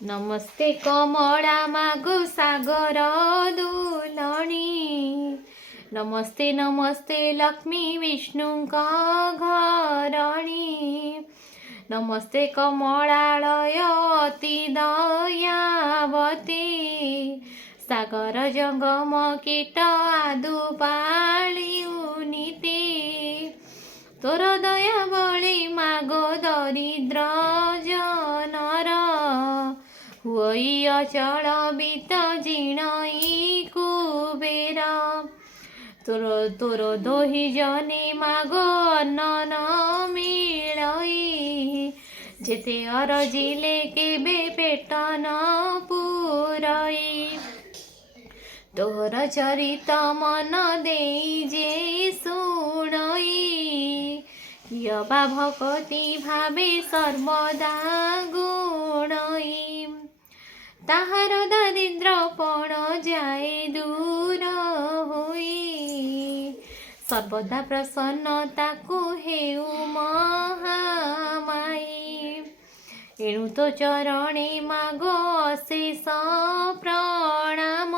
नमस्ते कमला मागो सागर दुलणी। नमस्ते नमस्ते लक्ष्मी विष्णुका घरणी। नमस्ते कमलालय अति दयावती। सागर जंगम कीट आदु पाळिउनीति। तोर दया बळी मागो दरिद्र जनर। हुई अचल बीत जिणई कुबेर। तोर तोर दोही जने मागो अन्न मिलई। जेते अरजिले केबे पेट न पुरई। तोर चरित मन देई जे शुणई। कियबा भक्ति भावे सर्वदा गुणई। ताहार दारिद्र्यपण जाए दूर होई। सर्वदा प्रसन्नताकु हेउ महामाई। एणु तो चरणे मागो अशेष प्रणाम।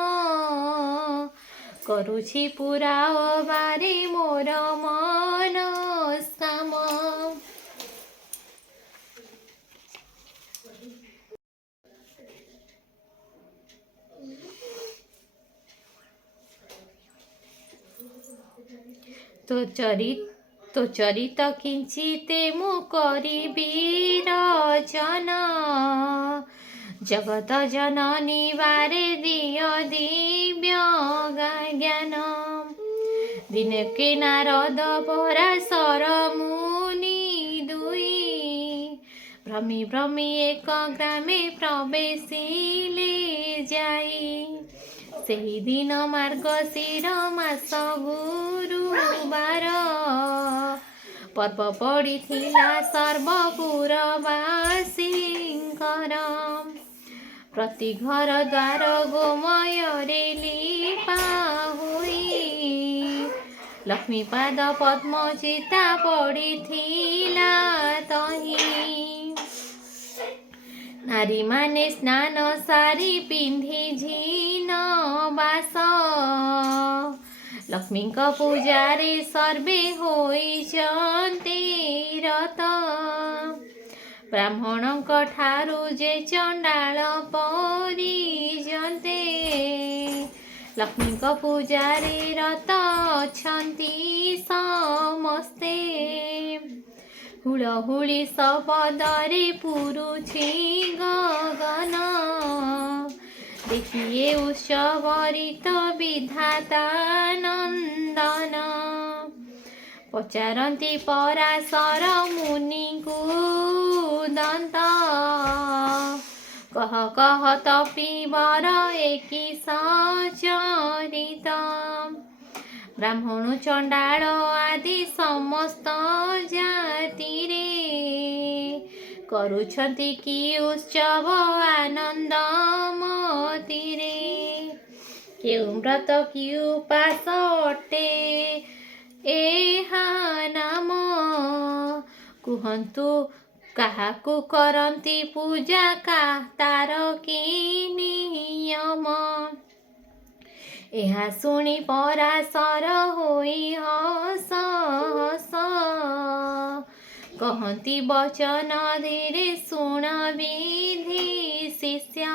करुछि पूरा बारे मोर मनस्काम। तो चरित किंचिते मु करिबी रचना। जगत जननी वारे दिय दिव्य ज्ञान। दिनके नारद पराशर मुनि दुई। भ्रमी भ्रमी एक ग्रामे प्रवेशिले जाई। ସେହି ଦିନ ମାର୍ଗଶିର ମାସ ଗୁରୁବାର। ପର୍ବ ପଡ଼ିଥିଲା ସର୍ବପୁରବାସୀଙ୍କର। ପ୍ରତି ଘର ଦ୍ୱାର ଗୋମୟରେ ଲିପା ହୋଇ। ଲକ୍ଷ୍ମୀ ପାଦ ପଦ୍ମ ଚିତା ପଡ଼ିଥିଲା ତହିଁ। नारी माने स्नान सारी पिंधि झीन बास। लक्ष्मी पूजारे सर्वे होइछन्ति रत। ब्राह्मण ठारु जे चंडाल परिजन्ते। लक्ष्मी पूजारे रत अछन्ति समस्ते। हुलहुली सपदरे पुरुछि गगन। देखिए उत्सवरित विधाता नंदन। पचारन्ति पराशर मुनिकु दंत। कह कह तपीवर एकी सचरित। ब्राह्मण चंडाल आदि समस्त जाति रे। करुछन्ति कि उत्सव आनंद मतिरे। केउ व्रत कि उपास अटे एहा नाम। कुहन्तु काहाकु करन्ति पूजा का तार कि नियम। ଏହା ଶୁଣି ପରାଶର ହୋଇ ହସ ହସ। କହନ୍ତି ବଚନ ଧୀରେ ଶୁଣ ବିଧି ଶିଷ୍ୟ।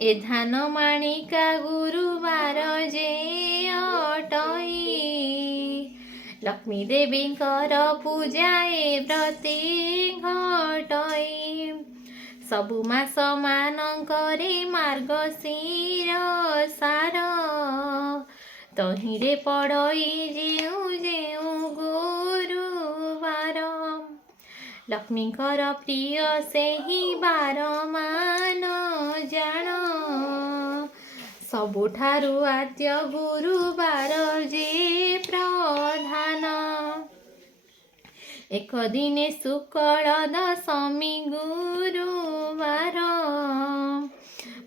ଏ ଧାନ ମାଣିକା ଗୁରୁବାର ଯେ ଅଟଇ। ଲକ୍ଷ୍ମୀ ଦେବୀଙ୍କର ପୂଜା ଏ ବ୍ରତେ ଘଟଇ। सबु मास मानंकरे मार्गशीर सार। तहिरे पड़ई जेउ जेउ गुरुवार। लक्ष्मीकर प्रिय सेही बार मान जान। सबुठारु आद्य गुरुवार जे प्रधान। एक दिने शुक्ल दशमी गुरुवार।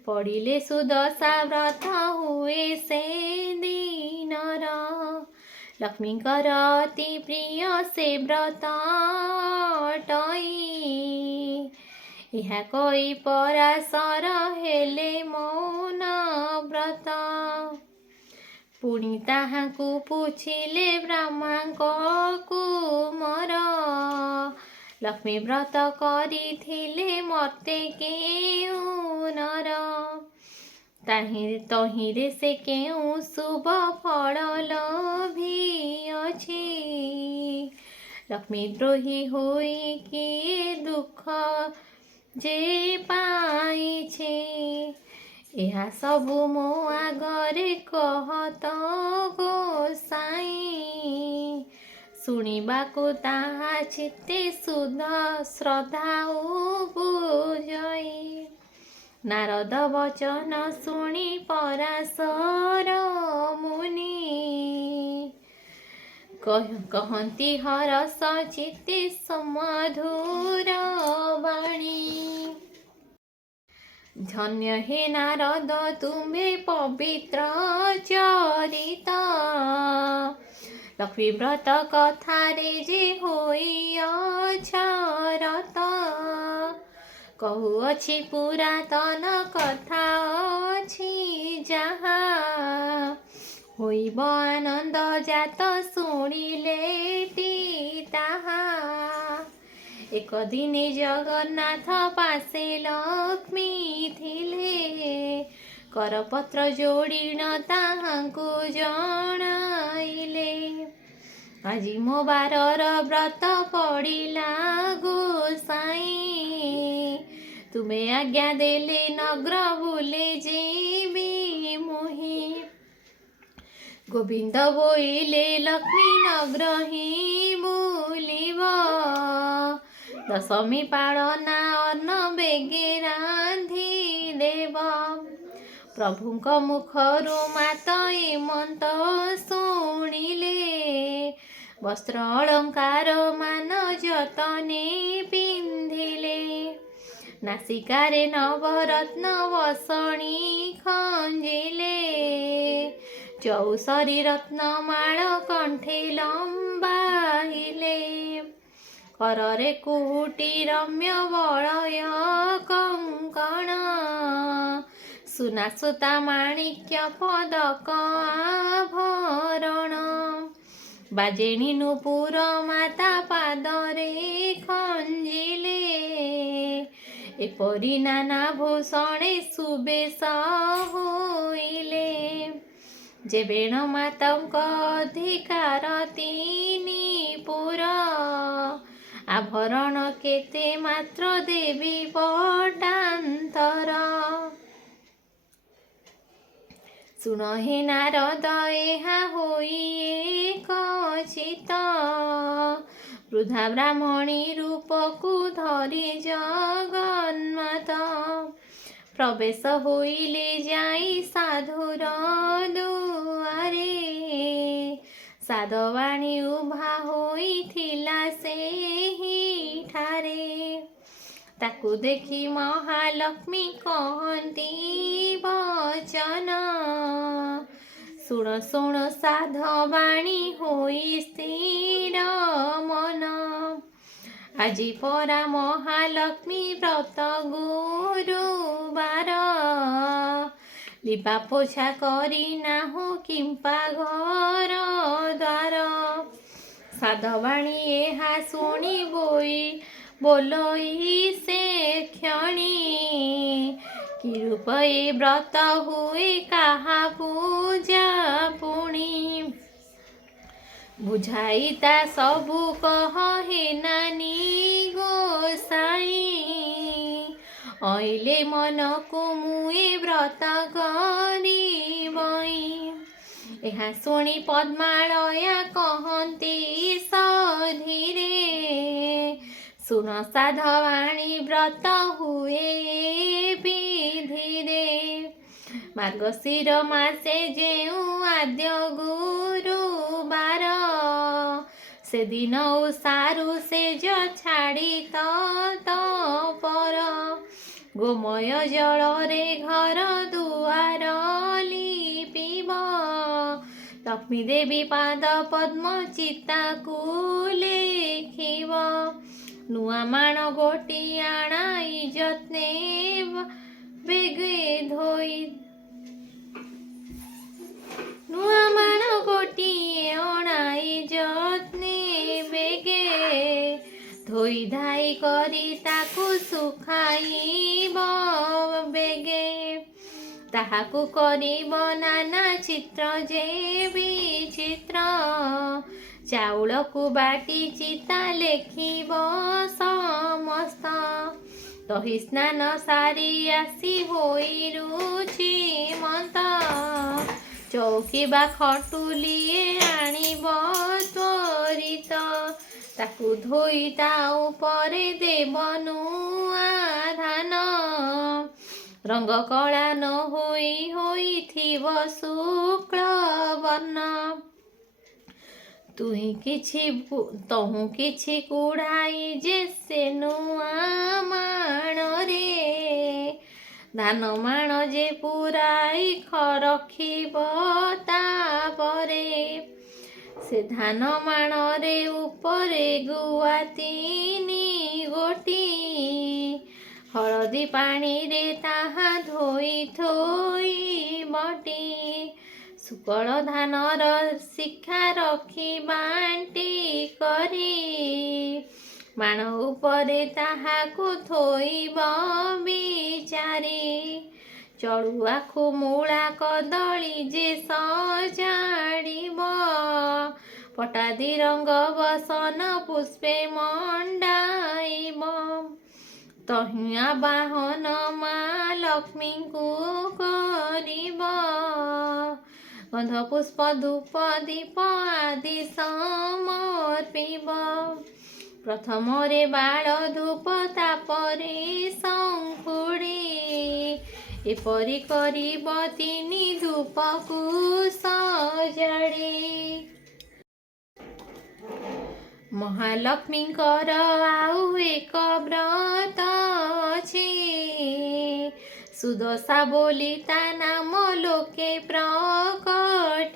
पड़िले सुदशा व्रत हुए से दिनर। लक्ष्मीकर अति प्रिय से व्रत अटई। ଏହା କହି ପରାଶର ହେଲେ ମୌନ ବ୍ରତ। ପୁଣି ତାହାଙ୍କୁ ପୁଛିଲେ ବ୍ରହ୍ମାଙ୍କ କୁମର, ଲକ୍ଷ୍ମୀ ବ୍ରତ କରିଥିଲେ ମର୍ତ୍ତେ କେଉଁ ନର? ତହିଁରେ ସେ କେଉଁ ଶୁଭ ଫଳ ଲଭିଅଛି? ଲକ୍ଷ୍ମୀ ଦ୍ରୋହୀ ହୋଇ କିଏ ଦୁଃଖ ଯେ ପାଇଛି? ଏହା ସବୁ ମୋ ଆଗରେ କହତ ଗୋସାଇଁ। ଶୁଣିବାକୁ ତାହା ଚିତ୍ତେ ସୁଧ ଶ୍ରଦ୍ଧା ଉପୁଜଇ। ନାରଦ ବଚନ ଶୁଣି ପରାଶର ମୁନି, କହନ୍ତି ହରଷ ଚିତ୍ତେ ସୁମଧୁର ବାଣୀ। ଧନ୍ୟ ହେ ନାରଦ ତୁମେ ପବିତ୍ର ଚରିତ, ଲକ୍ଷ୍ମୀ ବ୍ରତ କଥାରେ ଯେ ହୋଇଅଛ ରତ। କହୁଅଛି ପୁରାତନ କଥା ଅଛି ଯାହା, ହୋଇବ ଆନନ୍ଦ ଜାତ ଶୁଣିଲେ ଟି ତାହା। ଏକ ଦିନେ ଜଗନ୍ନାଥ ପାଶେ ଲକ୍ଷ୍ମୀ ଥିଲେ, କରପତ୍ର ଯୋଡ଼ିଣ ତାହାଙ୍କୁ ଜଣାଇଲେ। ଆଜି ମୋ ବାରର ବ୍ରତ ପଡ଼ିଲା ଗୋସାଇଁ, ତୁମେ ଆଜ୍ଞା ଦେଲେ ନଗ୍ର ବୁଲେ ଯିବି ମୁହିଁ। ଗୋବିନ୍ଦ ବୋଇଲେ ଲକ୍ଷ୍ମୀ ନଗ୍ର ହିଁ ବୁଲିବ, ଦଶମୀ ପାଳନା ଅନ୍ନ ବେଗେ ରାନ୍ଧି ଦେବ। ପ୍ରଭୁଙ୍କ ମୁଖରୁ ମାତ ଏମନ୍ତ ଶୁଣିଲେ, ବସ୍ତ୍ର ଅଳଙ୍କାର ମାନ ଯତନେ ପିନ୍ଧିଲେ। ନାସିକାରେ ନବରତ୍ନ ବସଣି ଖଞ୍ଜିଲେ, ଚଉଷରି ରତ୍ନମାଳ କଣ୍ଠେ ଲମ୍ବାଇଲେ। କରରେ କୁହୁଟି ରମ୍ୟ ବଳୟ କଙ୍କଣ, ସୁନା ସୁତା ମାଣିକ୍ୟ ପଦକ ଆଭରଣ। ବାଜେଣି ନୂପୁର ମାତା ପାଦରେ ଖଞ୍ଜିଲେ, ଏପରି ନାନା ଭୂଷଣେ ସୁବେଶ ହୋଇଲେ। ଯେ ବେଣ ମାତାଙ୍କ ଅଧିକାର ତିନି ପୁର, ଆଭରଣ କେତେ ମାତ୍ର ଦେବୀ ପଟାନ୍ତର। ଶୁଣ ହେ ନାରଦ ଏହା ହୋଇ ଏକ ଚିତ, ବୃଦ୍ଧା ବ୍ରାହ୍ମଣୀ ରୂପକୁ ଧରି ଜଗନ୍ମାତ। ପ୍ରବେଶ ହୋଇଲେ ଯାଇ ସାଧୁର ଦୁଆରେ, ସାଧବାଣୀ ଉଭା ହୋଇଥିଲା ସେହିଠାରେ। ତାକୁ ଦେଖି ମହାଲକ୍ଷ୍ମୀ କହନ୍ତି ବଚନ, ଶୁଣ ଶୁଣ ସାଧବାଣୀ ହୋଇ ସ୍ଥିର ମନ। ଆଜି ପରା ମହାଲକ୍ଷ୍ମୀ ବ୍ରତ ଗୁରୁବାର, ଲିପା ପୋଛା କରି ନାହୁଁ କିମ୍ପା ଘର ଦ୍ୱାର। ସାଧବାଣୀ ଏହା ଶୁଣି ବୋଲୋଇ ସେ କ୍ଷଣି, କି ରୂପ ଏ ବ୍ରତ ହୁଏ କାହା ପୂଜା ପୁଣି। ବୁଝାଇ ତା ସବୁ କହ ହେ ନାନୀ ଗୋସାଇଁ, ଅଇଲେ ମନକୁ ମୁଁ ଏ ବ୍ରତ କରିବଇଁ। ଏହା ଶୁଣି ପଦ୍ମାଳୟା କହନ୍ତି ସଧୀରେ, ଶୁଣ ସାଧବାଣୀ ବ୍ରତ ହୁଏ ବିଧିରେ। ମାର୍ଗଶିର ମାସେ ଯେଉଁ ଆଦ୍ୟ ଗୁରୁବାର, ସେଦିନ ଉଷାରୁ ସେଜ ଛାଡ଼ି ତପର। ଗୋମୟ ଜଳରେ ଘର ଦୁଆର ଲିପିବ, ଲକ୍ଷ୍ମୀ ଦେବୀ ପାଦ ପଦ୍ମ ଚିତାକୁ ଲେଖିବ। ନୂଆ ମାଣ ଗୋଟି ଆଣାଇ ଯତ୍ନେ ବେଗେ ଧୋଇ ନୂଆ ମାଣ ଗୋଟିଏ ଅଣାଇ ଯତ୍ନେ ବେଗେ ଧୋଇ ଧାଇ କରି ତାକୁ ଶୁଖାଇବ ବେଗେ ତାହାକୁ କରିବ ନାନା ଚିତ୍ର ଯେ ବିଚିତ୍ର ଚାଉଳକୁ ବାଟି ଚିତା ଲେଖିବ ସମସ୍ତ ଦହି ସ୍ନାନ ସାରି ଆସି ହୋଇ ରୁଚିମନ୍ତ ଚୌକି ବା ଖଟୁଲିଏ ଆଣିବ ତ୍ୱରିତ ତାକୁ ଧୋଇ ତା ଉପରେ ଦେବ ନୂଆ ଧାନ ରଙ୍ଗ କଳା ନ ହୋଇଥିବ ଶୁକ୍ଳ ବର୍ଣ୍ଣ ତହୁଁ କିଛି କୁଢ଼ାଇ ଯେ ସେ ନୂଆ ମାଣରେ ଧାନ ମାଣ ଯେ ପୁରାଇ ରଖିବ ତାପରେ ସେ ଧାନ ମାଣରେ ଉପରେ ଗୁଆ 3 ଗୋଟି ହଳଦୀ ପାଣିରେ ତାହା ଧୋଇ ବଟି ଶୁକ୍ଳ ଧାନର ଶିଖା ରଖି ବାଣ୍ଟି କରି ମାଣ ଉପରେ ତାହାକୁ ଥୋଇବ ବିଚାରି ଚଢୁଆଖୁ ମୂଳା କଦଳୀ ଯେ ସଜାଡ଼ିବ ପଟାଦି ରଙ୍ଗ ବସନ ପୁଷ୍ପେ ମଣ୍ଡାଇବ ତହିଁଆ ବାହନ ମା ଲକ୍ଷ୍ମୀଙ୍କୁ କରିବ ଗନ୍ଧ ପୁଷ୍ପ ଧୂପ ଦୀପ ଆଦି ସମର୍ପିବ ପ୍ରଥମରେ ବାଳ ଧୂପ ତାପରେ ଶଙ୍ଖୁଡ଼ି ଏପରି କରିବ 3 ଧୂପକୁ ସଜାଡ଼ି ମହାଲକ୍ଷ୍ମୀଙ୍କର ଆଉ ଏକ ବ୍ରତ ଅଛି ସୁଦଶା ବୋଲି ତା ନାମ ଲୋକେ ପ୍ରକଟିଛି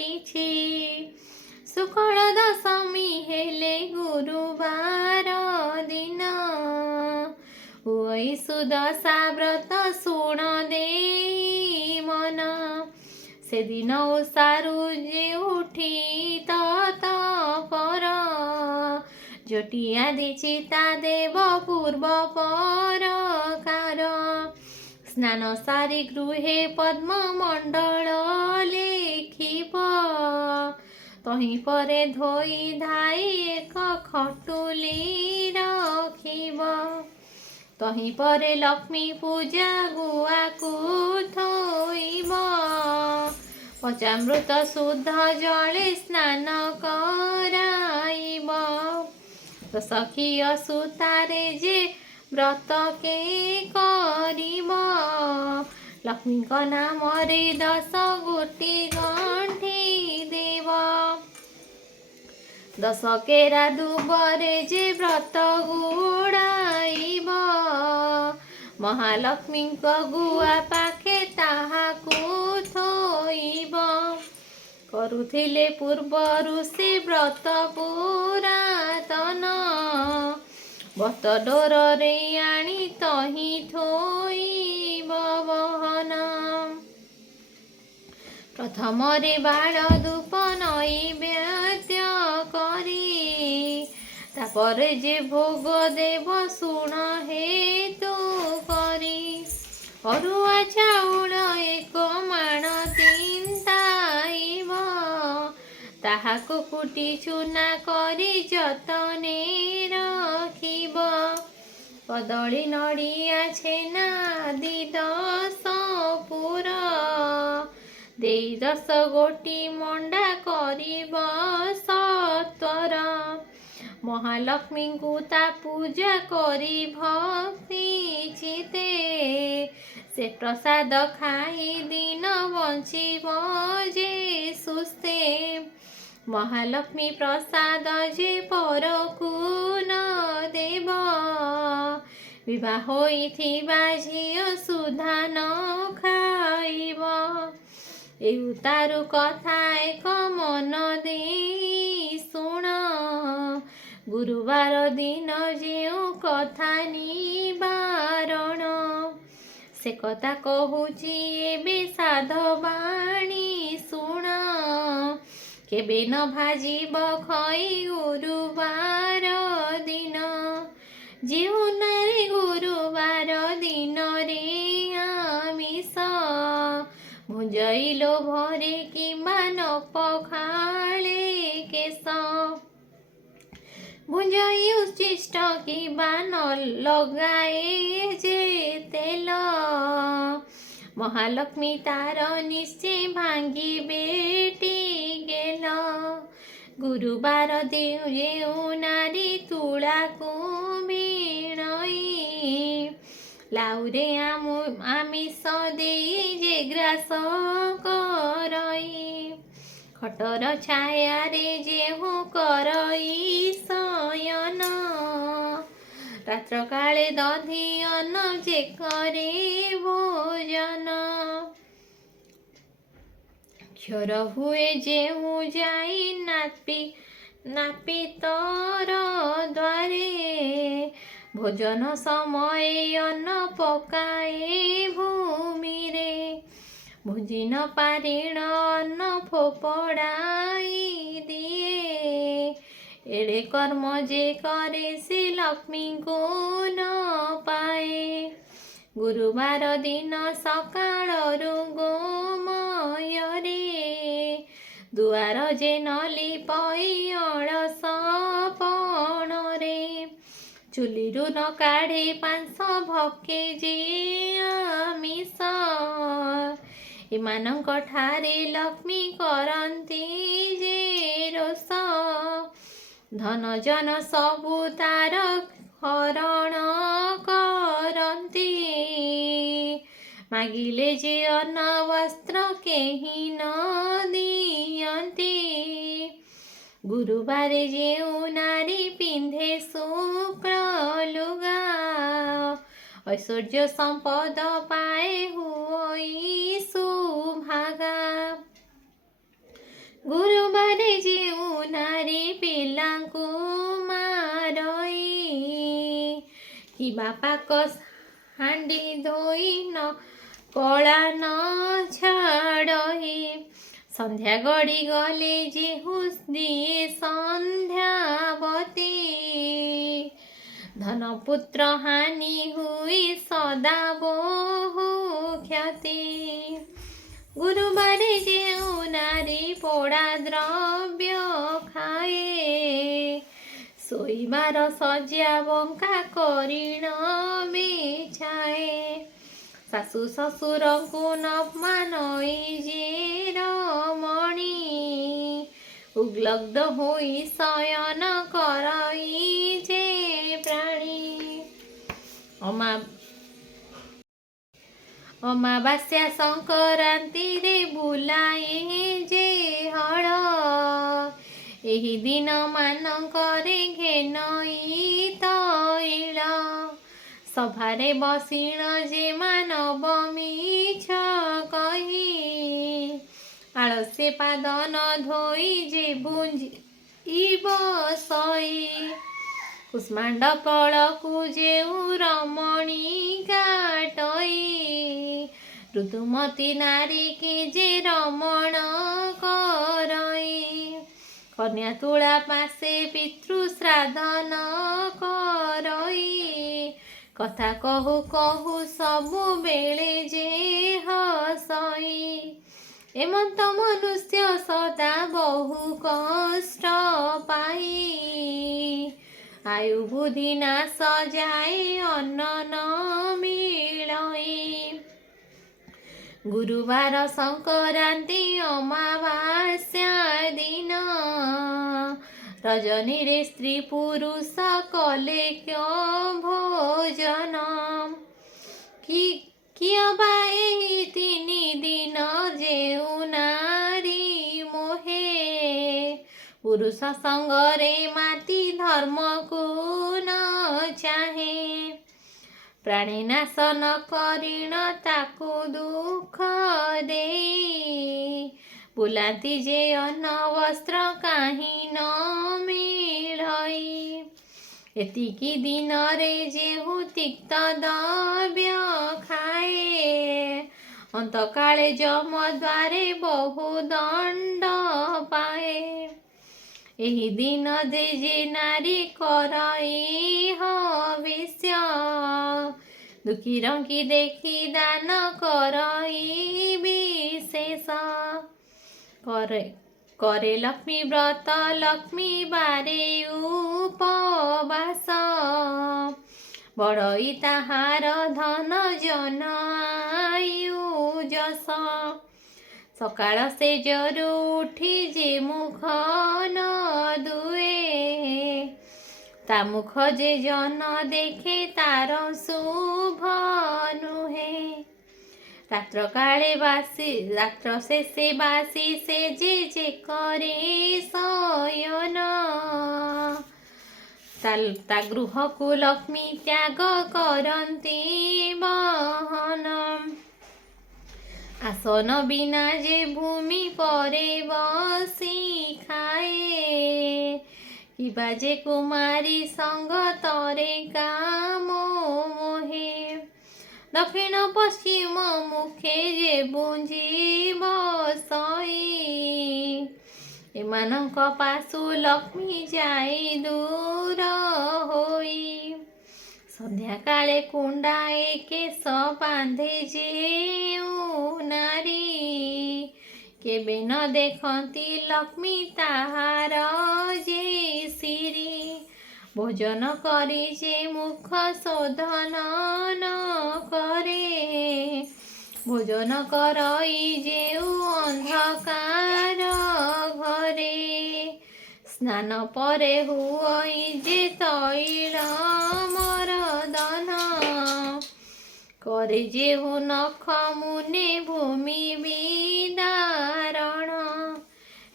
ଶୁକ୍ଳ ଦଶମୀ ହେଲେ ଗୁରୁବାର ଦିନ ହୁଇ ସୁଦଶା ବ୍ରତ ଶୁଣ ଦେଇ ମନ ସେଦିନ ଓଷାରୁ ଯେ ଉଠି ତତପର ଜଟିଆ ଚିତା ଦେବ ପୂର୍ବ ପରକାର ସ୍ନାନ ସାରି ଗୃହେ ପଦ୍ମ ମଣ୍ଡଳ ଲେଖିବ ତହିଁ ପରେ ଧୋଇ ଧାଇ ଏକ ଖଟୁଲି ରଖିବ ତହିଁ ପରେ ଲକ୍ଷ୍ମୀ ପୂଜା ଗୁଆକୁ ଥୋଇବ ପଞ୍ଚାମୃତ ଶୁଦ୍ଧ ଜଳେ ସ୍ନାନ କରାଇବ ସଖିୟ ସୂତାରେ ଯେ ବ୍ରତ କେ କରିବ ଲକ୍ଷ୍ମୀଙ୍କ ନାମରେ 10 ଗୋଟି ଗଣ୍ଠି ଦେବ 10 କେରା ଦୁବରେ ଯେ ବ୍ରତ ଗୁଡ଼ାଇବ ମହାଲକ୍ଷ୍ମୀଙ୍କ ଗୁଆ ପାଖେ ତାହାକୁ ଥୋଇବ କରୁଥିଲେ ପୂର୍ବରୁ ସେ ବ୍ରତ ପୁରାତନ ବତ ଡୋରରେ ଆଣି ତହିଁ ଥୋଇବ ବହନ ପ୍ରଥମରେ ବାଳ ଧୂପ ନୈବେଦ୍ୟ କରି ତାପରେ ଯେ ଭୋଗ ଦେବ ଶୁଣ ହେତୁ କରି ଅରୁଆ ଚାଉଳ 1 ମାଣ ତିନ୍ତାଇବ ତାହାକୁ କୁଟି ଚୂନା କରି ଯତନେ ରଖିବ କଦଳୀ ନଡ଼ିଆ ଛେନା ଆଦି 10 ପୁର ଦେଇ 10 ଗୋଟି ମଣ୍ଡା କରିବ ସତ୍ୱର ମହାଲକ୍ଷ୍ମୀଙ୍କୁ ତା ପୂଜା କରି ଭକ୍ତି ଚିତେ ସେ ପ୍ରସାଦ ଖାଇ ଦିନ ବଞ୍ଚିବ ଯେ ସୁସ୍ଥେ ମହାଲକ୍ଷ୍ମୀ ପ୍ରସାଦ ଯେ ପରକୁ ନ ଦେବ ବିବାହ ହୋଇଥିବା ଝିଅ ସୁଧା ନ ଖାଇବ ଏ ଉତାରୁ କଥା ଏକ ମନ ଦେଇ ଶୁଣ ଗୁରୁବାର ଦିନ ଯେଉଁ କଥା ନିବାରଣ, ସେ କଥା କହୁଛି ଏବେ ସାଧବାଣୀ ଶୁଣ। କେବେ ନ ଭାଜିବ ଖଇ ଗୁରୁବାର ଦିନ, ଯେଉଁ ନାରୀ ଗୁରୁବାର ଦିନରେ ଆମିଷ ଭୁଞ୍ଜଇ ଲୋଭରେ କିମ୍ବା ନ ପଖାଳେ କେଶ, ଭୁଞ୍ଜଇ ଉଚ୍ଛିଷ୍ଟ କିମ୍ବା ନ ଲଗାଏ ଯେ ତେଲ, ମହାଲକ୍ଷ୍ମୀ ତାର ନିଶ୍ଚୟ ଭାଙ୍ଗିବେ ଟିଗେଲ। ଗୁରୁବାର ଯେଉଁ ନାରୀ ତୁଳାକୁ ଭିଣଇ, ଲାଉରେ ଆମିଷ ଦେଇ ଯେ ଗ୍ରାସ କରଇ, ଖଟର ଛାୟାରେ ଯେଉଁ କରଇ ଶୟନ, ରାତ୍ରକାଳେ ଦଧି ଅନ୍ନ ଯେ କରେ ଭୋଜନ, କ୍ଷର ହୁଏ ଯେଉଁ ଯାଇ ନାପିତର ଦ୍ୱାରେ, ଭୋଜନ ସମୟେ ଅନ୍ନ ପକାଏ ଭୂମିରେ, ଭୋଜି ନ ପାରିଣ ଅନ୍ନ ଫୋପଡ଼ାଇ ଦିଏ, ଏଡ଼େ କର୍ମ ଯେ କରେ ସେ ଲକ୍ଷ୍ମୀଙ୍କୁ ନ ପାଏ। ଗୁରୁବାର ଦିନ ସକାଳରୁ ଗୋମୟରେ, ଦୁଆର ଯେ ନ ଲିପଇ ଅଳସ ପଣରେ, ଚୁଲିରୁ ନ କାଢ଼େ ପାଂଶ ଭକେ ଯେ ଆମିଷ, ଏମାନଙ୍କ ଠାରେ ଲକ୍ଷ୍ମୀ କରନ୍ତି ଯେ ରୋଷ, ଧନ ଜନ ସବୁ ତାର ହରଣ କରନ୍ତି, ମାଗିଲେ ଯେ ଅନ୍ନ ବସ୍ତ୍ର କେହି ନ ଦିଅନ୍ତି। ଗୁରୁବାରେ ଯେଉଁ ନାରୀ ପିନ୍ଧେ ଶୁକ୍ଳ ଲୁଗା, ଐଶ୍ୱର୍ଯ୍ୟ ସମ୍ପଦ ପାଏ ହୁଅଇ ସୁଭାଗା। ଗୁରୁବାରେ ଯେଉଁ ନାରୀ ପିଲାଙ୍କୁ ମାରଇ, କିବା ପାକ ହାଣ୍ଡି ଧୋଇ ନ କଳା ନ ଛାଡ଼ଇ, ସନ୍ଧ୍ୟା ଗଡ଼ି ଗଲେ ଯେହୁ ଦିଏ ସନ୍ଧ୍ୟାବତୀ, ଧନପୁତ୍ର ହାନି ହୁଏ ସଦା ବହୁ କ୍ଷତି। ଗୁରୁବାରେ ଯେଉଁ ନାରୀ ପୋଡ଼ା ଦ୍ରବ୍ୟ ଖାଏ, ଶୋଇବାର ଶଯ୍ୟା ବଙ୍କା କରିଣ ବିଛାଏ, ଶାଶୁ ଶ୍ୱଶୁରଙ୍କୁ ନ ମାନଇ ଯେ ରମଣୀ, ଉଗ୍ଲଗ୍ଧ ହୋଇ ଶୟନ କରଇ ଯେ ପ୍ରାଣୀ। ଅମାବାସ୍ୟା ସଂକ୍ରାନ୍ତିରେ ବୁଲାଏ ଯେ ହଳ, ଏହି ଦିନ ମାନଙ୍କରେ ଘେନଇ ତୈଳ, ସଭାରେ ବସିଣ ଯେ ମାନବ ମିଛ କହି, ଆଳସ୍ୟ ପାଦ ନ ଧୋଇ ଯେ ଭୁଞ୍ଜିବ ସଇ, କୁଷ୍ମାଣ୍ଡ କଳକୁ ଯେଉଁ ରମଣୀ କାଟଇ, ଋତୁମତୀ ନାରୀ କି ଯେ ରମଣ କରଇ, କନ୍ୟା ତୁଳା ପାଶେ ପିତୃ ଶ୍ରାଦ୍ଧ ନ କରଇ, କଥା କହୁ କହୁ ସବୁବେଳେ ଯେ ହସଇ, ଏମନ୍ତ ମନୁଷ୍ୟ ସଦା ବହୁ କଷ୍ଟ ପାଇ, ଆୟୁ ବୁଦ୍ଧି ନାଶ ଯାଏ ଅନ୍ନ ନ ମିଳଇ। ଗୁରୁବାର ସଂକ୍ରାନ୍ତି ଅମାବାସ୍ୟା ଦିନ, ରଜନୀରେ ସ୍ତ୍ରୀ ପୁରୁଷ କଲେ ଭୋଜନ, କିଏ ବା ଏହି 3 ଦିନ ଯେଉଁ ନାରୀ ମୋହେ, ପୁରୁଷ ସଙ୍ଗରେ ମାତି ଧର୍ମକୁ ନ ଚାହେଁ, ପ୍ରାଣୀ ନାଶ ନ କରିଣ ତାକୁ ଦୁଃଖ ଦେଇ, ବୁଲାନ୍ତି ଯେ ଅନ୍ନ ବସ୍ତ୍ର କାହିଁ ନ ମିଳଇ। ଏତିକି ଦିନରେ ଯେଉଁ ତିକ୍ତ ଦ୍ରବ୍ୟ ଖାଏ, ଅନ୍ତକାଳେ ଯମ ଦ୍ୱାରେ ବହୁ ଦଣ୍ଡ ପାଏ। ଏହି ଦିନ ଯେ ନାରୀ କରଇ ହବିଷ୍ୟ, ଦୁଃଖୀ ରଙ୍କି ଦେଖି ଦାନ କରଇ ବିଶେଷ। करे ଲକ୍ଷ୍ମୀ ବ୍ରତ ଲକ୍ଷ୍ମୀ ବାରେ ଉପବାସ, ବଡ଼ଇ ତାହାର ଧନ ଜନ ଆୟୁ ଯଶ। ସକାଳ ସେଜରୁ ଉଠି ଯେ ମୁଖ ନ ଧୁଏ, ତା ମୁଖ ଯେ ଜନ ଦେଖେ ତାର ଶୁଭ ନୁହେଁ। ରାତ୍ର ଶେଷେ ବାସି ସେ ଯେ କରେ ଶୟନ, ତା ଗୃହକୁ ଲକ୍ଷ୍ମୀ ତ୍ୟାଗ କରନ୍ତି ବହନ। ଆସନ ବିନା ଯେ ଭୂମି ପରେ ବସି ଖାଏ, କିବା ଯେ କୁମାରୀ ସଙ୍ଗ ତରେ କାମ ମୋହେ। ଦକ୍ଷିଣ ପଶ୍ଚିମ ମୁଖେ ଯେ ବୁଞ୍ଜି ବସଇ, ଏମାନଙ୍କ ପାଶୁ ଲକ୍ଷ୍ମୀ ଯାଇ ଦୂର ହୋଇ। ସନ୍ଧ୍ୟାକାଳେ କୁଣ୍ଡାଏ କେଶ ବାନ୍ଧେ ଯେଉଁ ନାରୀ, କେବେ ନ ଦେଖନ୍ତି ଲକ୍ଷ୍ମୀ ତାହାର ଯେ ଶିରୀ। ଭୋଜନ କରି ଯେ ମୁଖ ଶୋଧନ ନ କରେ, ଭୋଜନ କରଇ ଯେଉଁ ଅନ୍ଧକାର ଘରେ। ସ୍ନାନ ପରେ ହୁଅଇ ଯେ ତୈଳ ମରଦନ, করে যেহু নখ মুনে ভূমি বিଦାରଣ।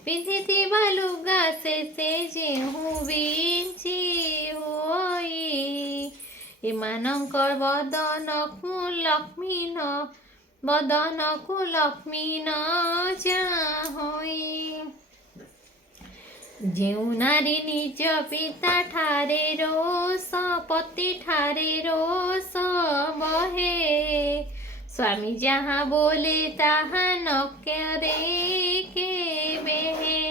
ପିନ୍ଧିଥିବା ଲୁଗା ଶେଷେ ଯେଉଁ ବିଞ୍ଚି ହୋଇ, ଏମାନଙ୍କ ବଦନକୁ ଲକ୍ଷ୍ମୀ ନ ଚାହଁଇ। ଯେଉଁ ନାରୀ ନିଜ ପିତା ଠାରେ ରୋଷ, ପତି ଠାରେ ରୋଷ ବହେ, ସ୍ୱାମୀ ଯାହା ବୋଲେ ତାହା ନ କରେ କେବେହେଁ।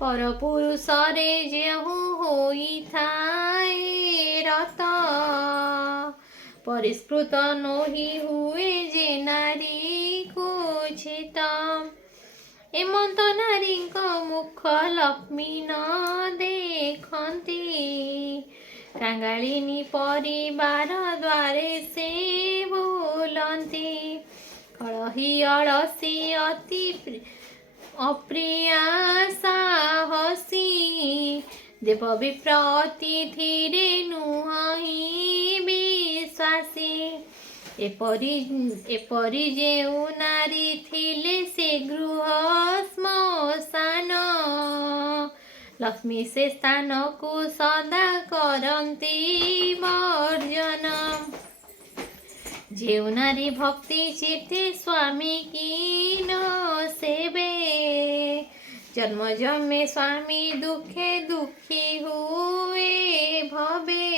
ପରପୁରୁଷରେ ଯେଉଁ ହୋଇଥାଏ ରତ, ପରିଷ୍କୃତ ନୋହି ହୁଏ ଯେ ନାରୀ କୁଚିତ। ଏମନ୍ତ ନାରୀଙ୍କ ମୁଖ ଲକ୍ଷ୍ମୀ ନ ଦେଖନ୍ତି, କାଙ୍ଗାଳିନୀ ପରିବାର ଦ୍ୱାରେ ସେ ବୁଲନ୍ତି। କଳହି ଅଳସୀ ଅତି ଅପ୍ରିୟା ସାହସୀ, ଦେବ ବିପ୍ର ଅତିଥିରେ ନୁହଁ ବିଶ୍ୱାସୀ। ଏପରି ଯେଉଁ ନାରୀ ଥିଲେ ସେ ଗୃହ ଶ୍ମଶାନ, ଲକ୍ଷ୍ମୀ ସେ ସ୍ଥାନକୁ ସଦା କରନ୍ତି ବର୍ଜନ। ଯେଉଁ ନାରୀ ଭକ୍ତି ଚିତ୍ତେ ସ୍ୱାମୀ କି ନ ସେବେ, ଜନ୍ମ ଜନ୍ମେ ସ୍ୱାମୀ ଦୁଃଖେ ଦୁଃଖୀ ହୁଏ ଭବେ।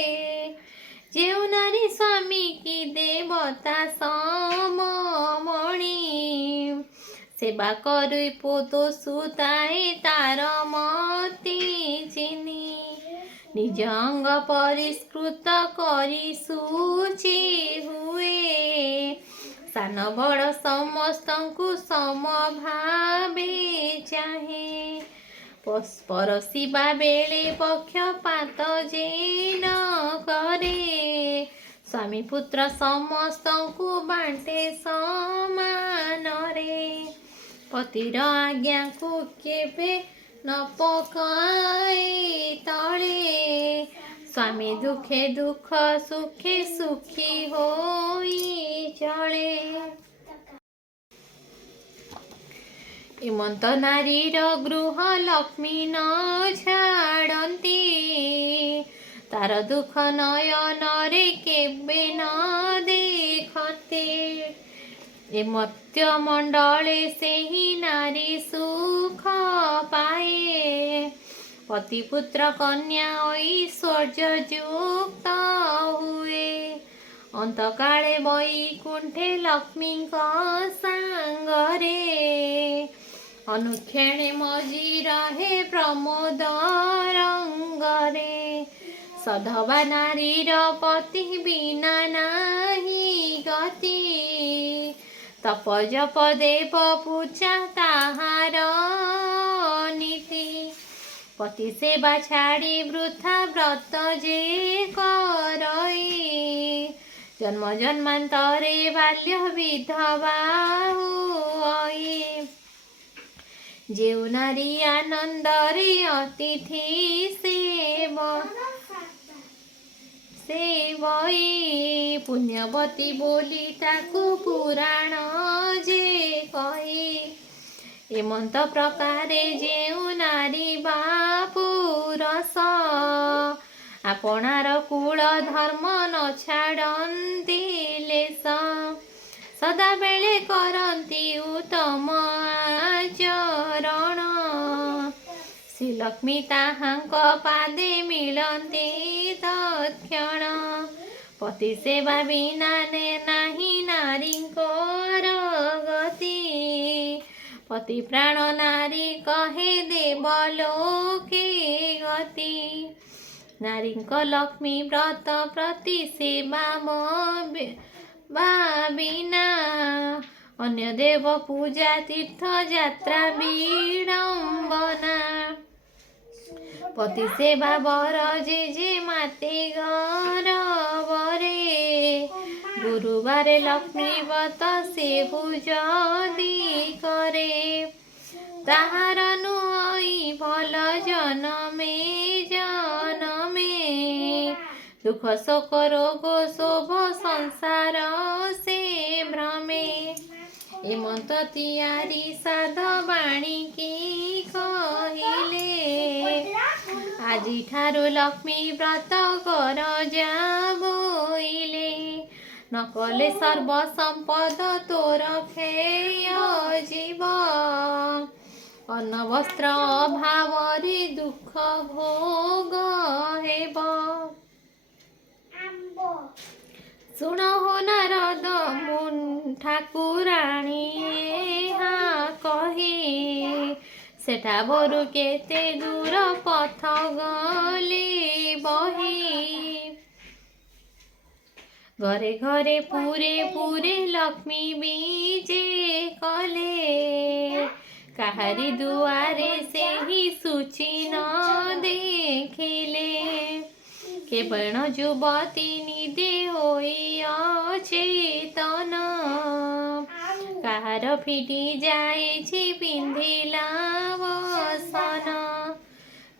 ଯେଉଁ ନାରୀ ସ୍ୱାମୀ କି ଦେବତା ସମମଣି, ସେବା କରି ପୋଷୁଥାଏ ତାର ମତି ଚିନି। ନିଜ ଅଙ୍ଗ ପରିଷ୍କୃତ କରି ଶୁଚି ହୁଏ, ସାନ ବଡ଼ ସମସ୍ତଙ୍କୁ ସମଭାବେ ଚାହେଁ। ପରଶିବା ବେଳେ ପକ୍ଷପାତ ଯେ ନ କରେ, ସ୍ୱାମୀ ପୁତ୍ର ସମସ୍ତଙ୍କୁ ବାଣ୍ଟେ ସମାନରେ। ପତିର ଆଜ୍ଞାକୁ କେବେ ନ ପକାଏ ତଳେ, ସ୍ୱାମୀ ଦୁଃଖେ ଦୁଃଖ ସୁଖେ ସୁଖୀ ହୋଇ ଚଳେ। ଏମନ୍ତ ନାରୀର ଗୃହ ଲକ୍ଷ୍ମୀ ନ ଛାଡ଼ନ୍ତି, ତାର ଦୁଃଖ ନୟନରେ କେବେ ନ ଦେଖନ୍ତି। ଏ ମର୍ତ୍ତ୍ୟ ମଣ୍ଡଳେ ସେହି ନାରୀ ସୁଖ ପାଏ, ପତିପୁତ୍ର କନ୍ୟା ଐଶ୍ୱର୍ଯ୍ୟ ଯୁକ୍ତ ହୁଏ। ଅନ୍ତକାଳେ ବୈକୁଣ୍ଠେ ଲକ୍ଷ୍ମୀଙ୍କ ସାଙ୍ଗରେ ଅନୁକ୍ଷଣେ ମଜି ରହେ ପ୍ରମୋଦ ରଙ୍ଗରେ। ସଧବା ନାରୀର ପତି ବିନା ନାହିଁ ଗତି। ତପ ଜପ ଦେବ ପୂଜା ତାହାର ନୀତି। ପତି ସେବା ଛାଡ଼ି ବୃଥା ବ୍ରତ ଯେ କରଇ। ଜନ୍ମ ଜନ୍ମାନ୍ତରେ ବାଲ୍ୟ ବିଧବା ହୁଅଇ। ଯେଉଁ ନାରୀ ଆନନ୍ଦରେ ଅତିଥି ସେବଇ। ପୁଣ୍ୟବତୀ ବୋଲି ତାକୁ ପୁରାଣ ଯେ କହି। ଏମନ୍ତ ପ୍ରକାରେ ଯେଉଁ ନାରୀ ବା ପୁରୁଷ ଆପଣାର କୁଳ ଧର୍ମ ନ ଛାଡ଼ନ୍ତି ଲେଶ। ସଦାବେଳେ କରନ୍ତି ଉତ୍ତମ ଆଚରଣ। ଶ୍ରୀଲକ୍ଷ୍ମୀ ତାହାଙ୍କ ପାଦେ ମିଳନ୍ତି ତତ୍କ୍ଷଣ। ପତି ସେବା ବିନା ନାହିଁ ନାରୀଙ୍କର ଗତି। ପତି ପ୍ରାଣ ନାରୀ କହେ ଦେବଲୋକେ ଗତି। ନାରୀଙ୍କ ଲକ୍ଷ୍ମୀ ବ୍ରତ ପ୍ରତି ସେବା ବିନା ଅନ୍ୟ ଦେବ ପୂଜା ତୀର୍ଥ ଯାତ୍ରା ବିଡ଼ମ୍ବନା। ପତି ସେବା ବର ଯେ ମାତେ ଗରବରେ। ଗୁରୁବାରେ ଲକ୍ଷ୍ମୀ ବ୍ରତ ସେହୁ ଯଦି କରେ। ତାହାର ନୁହଁଇ ଭଲ ଜନମେ ଜନମେ। ଦୁଃଖ ଶୋକ ରୋଗ ଶୋଭ ସଂସାର ସେ ଭ୍ରମେ। ଏମନ୍ତ ତିଆରି ସାଧ ବାଣୀକି କହିଲେ। ଆଜିଠାରୁ ଲକ୍ଷ୍ମୀ ବ୍ରତ କର ଯା ବୋଇଲେ। ନ କଲେ ସର୍ବ ସମ୍ପଦ ତୋର କ୍ଷୟ ଯିବ। ଅନ୍ନ ବସ୍ତ୍ର ଅଭାବରେ ଦୁଃଖ ଭୋଗ ହେବ। ଶୁଣ ହୋ ନାରଦ ଠାକୁରାଣୀ ଏହା କହି। ସେଠା ବରୁ କେତେ ଦୂର ପଥ ଗଲେ ବହି। ଘରେ ଘରେ ପୁରେ ପୁରେ ଲକ୍ଷ୍ମୀ ବିଜେ କଲେ। କାହାରି ଦୁଆରେ ସେହି ସୂଚି ନ ଦେଖିଲେ। କେବଳ ଯୁବତୀ ନିଦେ ହୋଇ ଅଚେତନ। କାହାର ଫିଟି ଯାଇଛି ପିନ୍ଧିଲା ବସନ।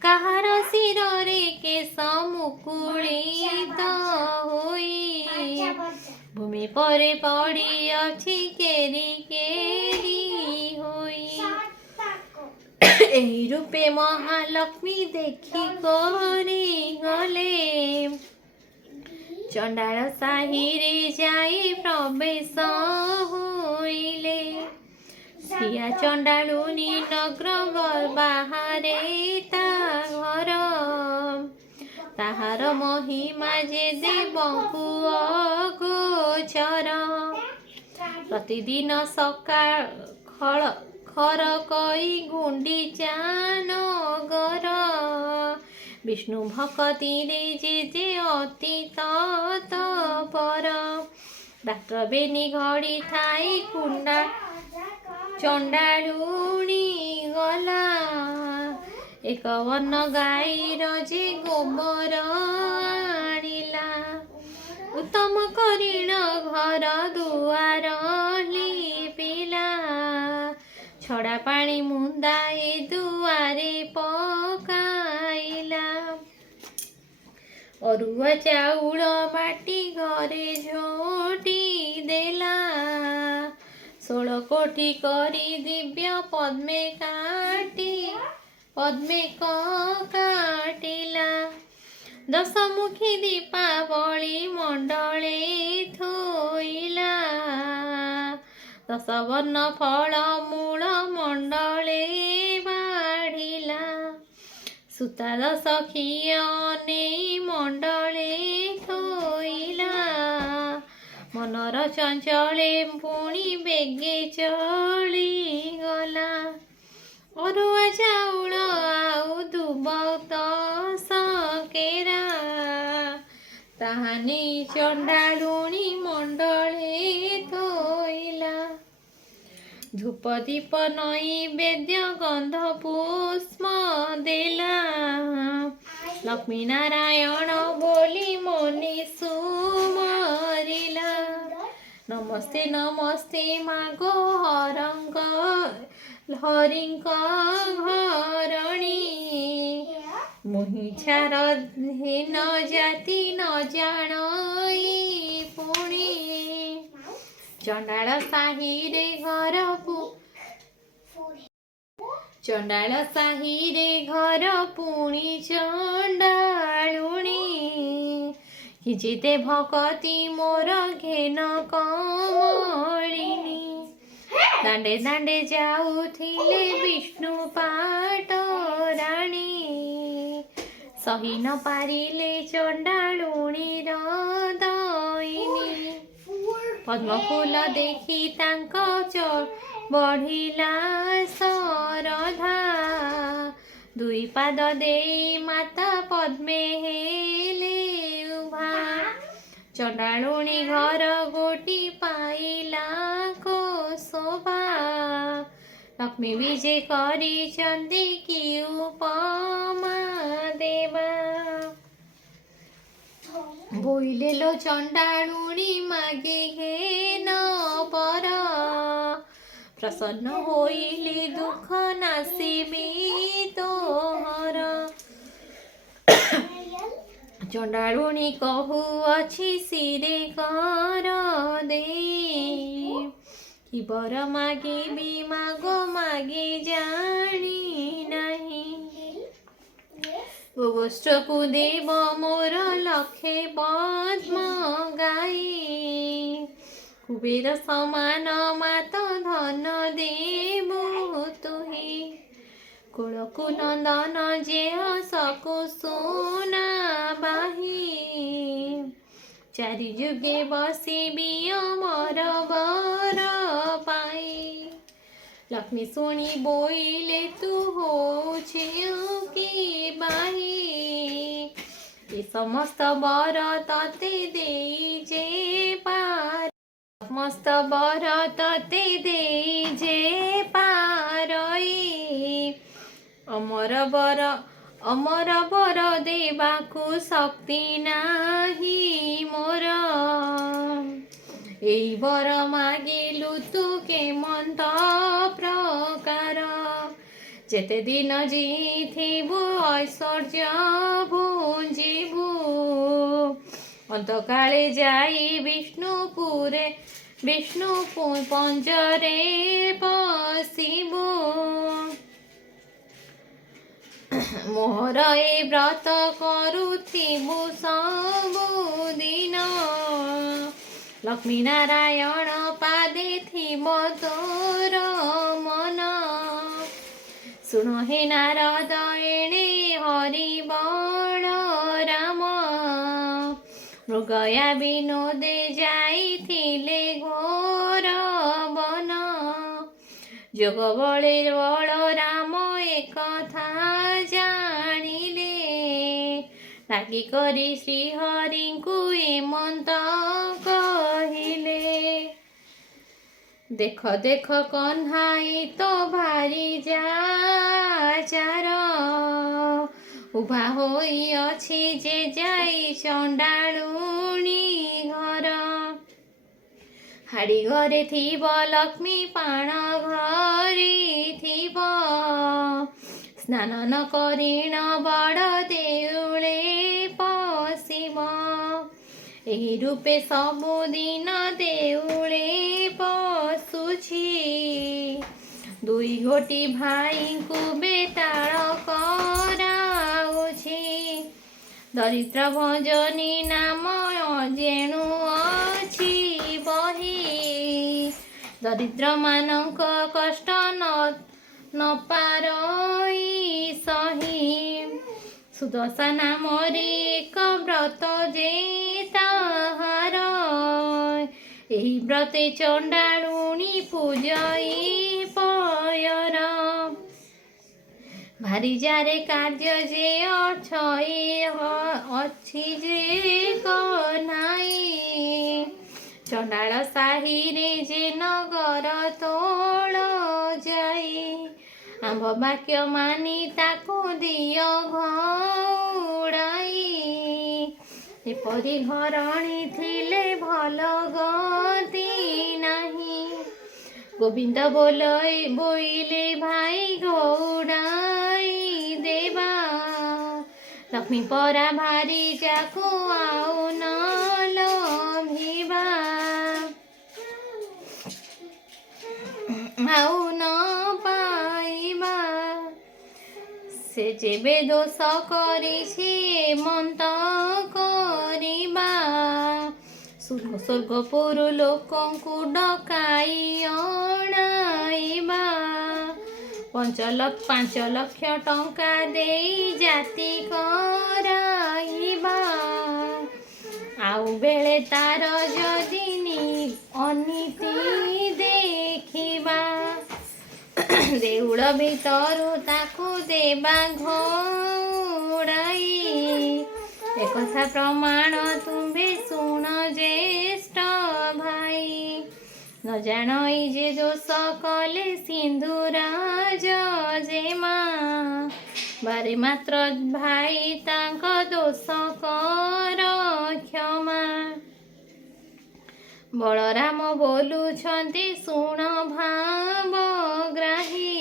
କାହାର ଶିରରେ କେଶ ମୁକୁଳିତ ହୋଇ। ଭୂମି ପରେ ପଡ଼ିଅଛି କେରି କେରି ହୋଇ। ଏହି ରୂପେ ମହାଲକ୍ଷ୍ମୀ ଦେଖି କରି ଗଲେ। ଚଣ୍ଡାଳ ସାହିରେ ଯାଇ ପ୍ରବେଶ ହୋଇଲେ। ସିଆ ଚଣ୍ଡାଳୁଣୀ ନଗ୍ର ବାହାରେ ତା ଘର। ତାହାର ମହିମା ଯେ ଦେବଙ୍କୁ ଅଗୋଚର। ପ୍ରତିଦିନ ସକାଳ ଖରକଇ ଗୁଣ୍ଡିଚା ନଗର। ବିଷ୍ଣୁ ଭକତିରେ ଯେ ଅତି ତତ୍ପର। ରାତ୍ର ବେନି ଘଡ଼ି ଥାଇ କୁଣ୍ଡା ଚଣ୍ଡାଳୁଣୀ ଗଲା। ଏକ ବର୍ଣ୍ଣ ଗାଈର ଯେ ଗୋବର ଆଣିଲା। ଉତ୍ତମ କରିଣ ଘର ଦୁଆର ଲିପିଲା। ଛଡ଼ା ପାଣି ମୁନ୍ଦାଏ ଦୁଆରେ ପକାଇଲା। ଅରୁଆ ଚାଉଳ ବାଟି ଘରେ ଝୋଟି ଦେଲା। 16 କୋଠି କରି ଦିବ୍ୟ ପଦ୍ମେ କାଟିଲା। 10 ମୁଖୀ ଦୀପାବଳି ମଣ୍ଡଳେ ଥୋଇଲା। 10 ବର୍ଣ୍ଣ ଫଳ ମୂଳ ମଣ୍ଡଳେ ବାଢ଼ିଲା। ସୁତାର ସଖିଆ ଅନେଇ ମଣ୍ଡଳେ ଥୋଇଲା ମନର ଚଞ୍ଚଳେ ପୁଣି ବେଗେ ଚଳିଗଲା ଅରୁଆ ଚାଉଳ ଆଉ ଦୁବ ତ ସକେରା ତାହା ନେଇ ଚଣ୍ଡାଳୁଣୀ ମଣ୍ଡଳେ ଥୋଇଲା ଧୂପ ଦୀପ ନୈବେଦ୍ୟ ଗନ୍ଧ ପୁଷ୍ପ ଦେଲା ଲକ୍ଷ୍ମୀ ନାରାୟଣ ବୋଲି ମନି ସୁମରିଲା ନମସ୍ତେ ନମସ୍ତେ ମାଗ ହରିଙ୍କ ଘରଣୀ ମୁହିଁ ଛାର ହୀନ ଜାତି ନ ଜାଣଇ ପୁଣି ଚଣ୍ଡାଳ ସାହିରେ ଘର ପୁଣି ଚଣ୍ଡାଳୁଣୀ କିଚିତେ ଭକତି ମୋର ଘେନ କମଳିନୀ ଦାଣ୍ଡେ ଦାଣ୍ଡେ ଯାଉଥିଲେ ବିଷ୍ଣୁ ପାଟରାଣୀ ସହି ନ ପାରିଲେ ଚଣ୍ଡାଳୁଣୀର ଦଇନୀ ପଦ୍ମଫୁଲ ଦେଖି ତାଙ୍କ ବଢ଼ିଲା ଶରଧା ଦୁଇ ପାଦ ଦେଇ ମାତା ପଦ୍ମେ ହେଲେ ଉଭା ଚଣ୍ଡାଳୁଣୀ ଘର ଗୋଟି ପାଇଲା ଶୋଭା ଲକ୍ଷ୍ମୀ ବିଜେ କରିଛନ୍ତି କି ଉପମା ଦେବା ବୋଇଲେ ଲୋ ଚଣ୍ଡାଳୁଣୀ ମାଗି ଘେନ ପର ପ୍ରସନ୍ନ ହୋଇଲି ଦୁଃଖ ନାସିବି ତୋହର ଚଣ୍ଡାଳୁଣୀ କହୁଅଛି ଶିରେ କର ଦେଇ କି ବର ମାଗିବି ମାଗ ମାଗି ଜାଣି ନାହିଁ ଗୋଷ୍ଠକୁ ଦେବ ମୋର ଲକ୍ଷେ ପଦ୍ମ ଗାଇ କୁବେର ସମାନ ମାତ ଧନ ଦେବୁ ତୁହି କୁଳକୁ ନନ୍ଦନ ଯେହ ସକୁ ସୁନା ବାହି ଚାରି ଯୁଗେ ବସିବି ଅମର ବର ପାଇ ଲକ୍ଷ୍ମୀ ଶୁଣି ବୋଇଲେ ତୁ ହଉଛି କି ବାହି ଏ ସମସ୍ତ ବର ତତେ ଦେଇ ଯେ ସମସ୍ତ ବର ତତେ ଦେଇ ଯେ ପାରଇ ଅମର ବର ଦେବାକୁ ଶକ୍ତି ନାହିଁ ମୋର ଏଇ ବର ମାଗିଲୁ ତୁ କେମନ୍ତ ପ୍ରକାର ଯେତେ ଦିନ ଜିଥିବୁ ଐଶ୍ୱର୍ଯ୍ୟ ଭୁଞ୍ଜିବୁ ଅନ୍ତକାଳେ ଯାଇ ବିଷ୍ଣୁ ପଞ୍ଜରେ ପଶିବୁ ମୋର ଏ ବ୍ରତ କରୁଥିବୁ ସବୁଦିନ ଲକ୍ଷ୍ମୀ ନାରାୟଣ ପାଦେ ଥିବ ତୋର ମନ ଶୁଣ ହେ ନାରଦ ଏଣେ ହରି ବଳ ରାମ ମୃଗୟା ବିନୋଦେ ଯାଇଥିଲେ ଘୋର ବନ ଯୋଗ ବଳେ ବଳ ରାମ ଏକଥା ଜାଣିଲେ ଲାଗି କରି ଶ୍ରୀହରିଙ୍କୁ ଏମନ୍ତ କହିଲେ ଦେଖ ଦେଖ କହ୍ନାଇ ତ ଭାରି ଯାଚାର ଉଭା ହୋଇଅଛି ଯେ ଯାଇ ଚଣ୍ଡାଳୁଣୀ ଘର ହାଡ଼ି ଘରେ ଥିବ ଲକ୍ଷ୍ମୀ ପାଣ ଘରେ ଥିବ ସ୍ନାନ ନ କରିଣ ବଡ଼ ଦେଉଳେ ପଶିବ ଏହି ରୂପେ ସବୁଦିନ ଦେଉଳେ ପଶୁଛି ଦୁଇ ଗୋଟି ଭାଇଙ୍କୁ ବେତାଳ କରାଉଛି ଦରିଦ୍ର ଭଞ୍ଜନୀ ନାମ ଯେଣୁ ଅଛି ବହି ଦରିଦ୍ରମାନଙ୍କ କଷ୍ଟ ନ ପାରଇ ସହି ସୁଦଶା ନାମରେ ଏକ ବ୍ରତ ଯେ ତାହାର, ଏହି ବ୍ରତେ ଚଣ୍ଡାଳୁଣୀ ପୂଜଇ ପୟର। ଭାରି ଯାରେ କାର୍ଯ୍ୟ ଯେ ଅଛି ଯେ କହ୍ନାଇ, ଚଣ୍ଡାଳ ସାହିରେ ଯେ ନଗର ତୋଳ ଯାଇ, ଆମ୍ଭ ବାକ୍ୟ ମାନି ତାକୁ ଦିଅ ଘଉଡ଼ାଇ। ଏପରି ଘରଣୀ ଥିଲେ ଭଲ ଗତି ନାହିଁ, ଗୋବିନ୍ଦ ବୋଇଲେ ଭାଇ ଘଉଡ଼ାଇ ଦେବା। ଲକ୍ଷ୍ମୀ ପରା ଭାରି ଯାକୁ ଆଉ ନ ଲୋଭିବା, ଆଉ ନ ପାଇବା। ସେ ଯେବେ ଦୋଷ କରିଛି ମନ୍ତ କରିବା, ସ୍ୱର୍ଗପୁର ଲୋକଙ୍କୁ ଡକାଇ ଅଣାଇବା। 5 ଲକ୍ଷ ଟଙ୍କା ଦେଇ ଜାତି କରାଇବା, ଆଉ ବେଳେ ତାର ଯଦି ଅନୀତି ଦେଖିବା, ଦେଉଳ ଭିତରୁ ତାକୁ ଦେବା ଘଉଡ଼ାଇ। ଏକଥା ପ୍ରମାଣ ତୁମ୍ଭେ ଶୁଣ ଜ୍ୟେଷ୍ଠ ଭାଇ, ନ ଜାଣଇ ଯେ ଦୋଷ କଲେ ସିନ୍ଧୁରାଜ ଜେମା। ବାରେ ମାତ୍ର ଭାଇ ତାଙ୍କ ଦୋଷ କର କ୍ଷମା, ବଳରାମ ବୋଲୁଛନ୍ତି ଶୁଣ ଭାବଗ୍ରାହୀ।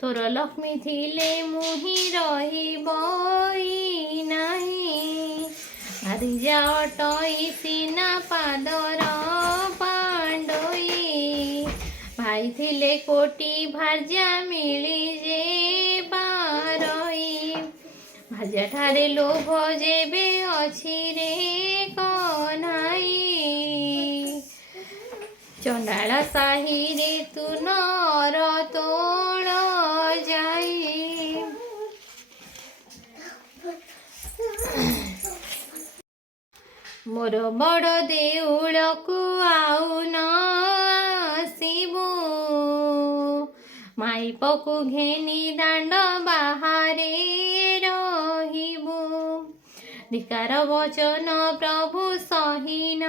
ତୋର ଲକ୍ଷ୍ମୀ ଥିଲେ ମୁହିଁ ରହିବଇ ନାହିଁ, ଭାରିଜା ଅଟଇ ସିନା ପାଦର ପାଣ୍ଡୋଇ। ଭାଇ ଥିଲେ କୋଟି ଭାର୍ଯ୍ୟା ମିଳି ଯେ ପାରଇ, ଭାର୍ଯ୍ୟା ଠାରେ ଲୋଭ ଯେବେ ଅଛି ରେ କହ୍ନାଇ। ଚଣ୍ଡାଳ ସାହିରେ ତୁ ନର ତୋଳ ଯାଇ, ମୋର ବଡ଼ ଦେଉଳକୁ ଆଉ ନ ଆସିବୁ, ମାଇପକୁ ଘେନି ଦାଣ୍ଡ ବାହାରେ ରହିବୁ। ଧିକାର ବଚନ ପ୍ରଭୁ ସହି ନ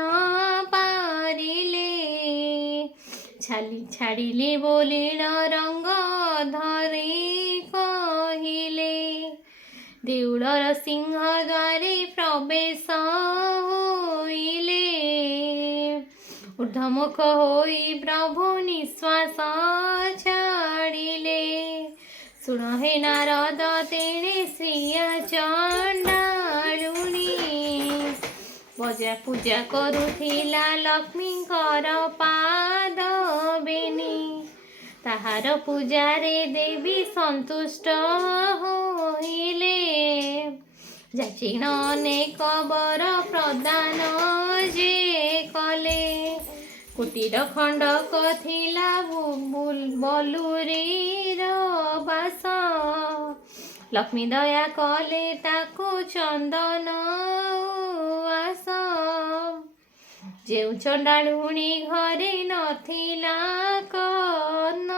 ପାରିଲେ, ଛାଡ଼ିଲେ ବୋଲିଳ ରଙ୍ଗ ଧରି କହିଲେ। ଦେଉଳର ସିଂହ ଦ୍ୱାରେ ପ୍ରବେଶ ହୋଇଲେ, ଊର୍ଦ୍ଧ୍ୱମୁଖ ହୋଇ ପ୍ରଭୁ ନିଶ୍ୱାସ ଛାଡ଼ିଲେ। ଶୁଣ ହେ ନାରଦ ତେଣେ ଶ୍ରିୟା ଚଣ୍ଡାଳୁଣୀ, ପୂଜା କରୁଥିଲା ଲକ୍ଷ୍ମୀଙ୍କର ପାଦ ବେନି। ତାହାର ପୂଜାରେ ଦେବୀ ସନ୍ତୁଷ୍ଟ ହୋଇଲେ, ଯାଚିଣ ଅନେକ ବର ପ୍ରଦାନ ଯେ କଲେ। କୁଟୀର ଖଣ୍ଡକ ଥିଲା ବଲୁରୀର ବାସ, ଲକ୍ଷ୍ମୀ ଦୟା କଲେ ତାକୁ ଚନ୍ଦନ ଉଆସ। ଯେଉଁ ଚଣ୍ଡାଳୁଣୀ ଘରେ ନଥିଲା କର୍ଣ୍ଣ,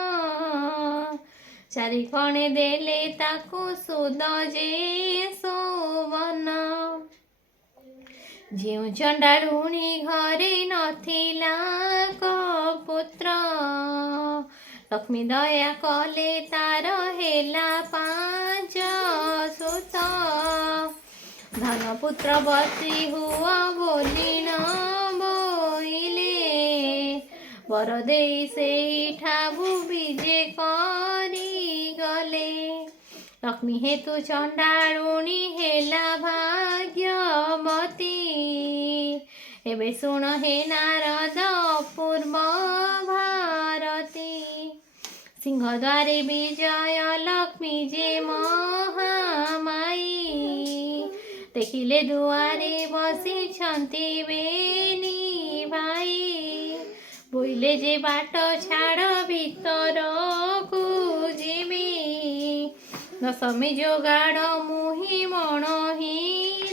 ଚାରିକଣେ ଦେଲେ ତାକୁ ସୁଦ ଯେ ସୋବନ। ଯେଉଁ ଚଣ୍ଡାଳୁଣୀ ଘରେ ନଥିଲା କପୁତ୍ର, ଲକ୍ଷ୍ମୀ ଦୟା କଲେ ତାର ହେଲା 5 ସୁତ। ଧନପୁତ୍ରବତୀ ହୁଅ ବୋଲି ନ ବୋଇଲେ, ବର ଦେଇ ସେଇଠାବୁ ବିଜେ କରିଗଲେ। ଲକ୍ଷ୍ମୀ ହେତୁ ଚଣ୍ଡାଳୁଣୀ ହେଲା ଭାଗ୍ୟବତୀ, ଏବେ ଶୁଣ ହେ ନାରଦ ଅପୂର୍ବ ଭାରତୀ। ସିଂହଦ୍ୱାରେ ବିଜୟ ଲକ୍ଷ୍ମୀ ଯେ ମହାମାଇ, ଦେଖିଲେ ଦୁଆରେ ବସିଛନ୍ତି ବେନି ଭାଇ। ବୋଇଲେ ଯେ ବାଟ ଛାଡ଼ ଭିତରକୁ ଯିବି, ଦଶମୀ ଯୋଗାଡ଼ ମୁହିଁ ମଣହି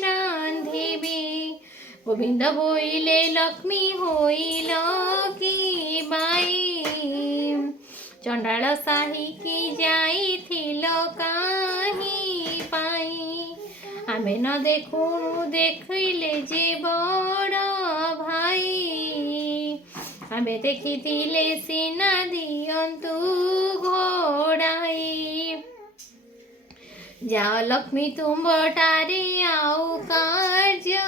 ରାନ୍ଧିବି। ଗୋବିନ୍ଦ ବୋଇଲେ ଲକ୍ଷ୍ମୀ ହୋଇଲ କି ବାଇ। ଚଣ୍ଡାଳ ସାହିକି ଯାଇଥିଲ କାହିଁ ପାଇଁ। ଆମେ ନ ଦେଖୁଣୁ ଦେଖିଲେ ଯେ ବଡ଼ ଭାଇ। ଆମେ ଦେଖିଥିଲେ ସିନା ଦିଅନ୍ତୁ ଘୋଡ଼ାଇ। ଯାଅ ଲକ୍ଷ୍ମୀ ତୁମ୍ଭଠାରେ ଆଉ କାର୍ଯ୍ୟ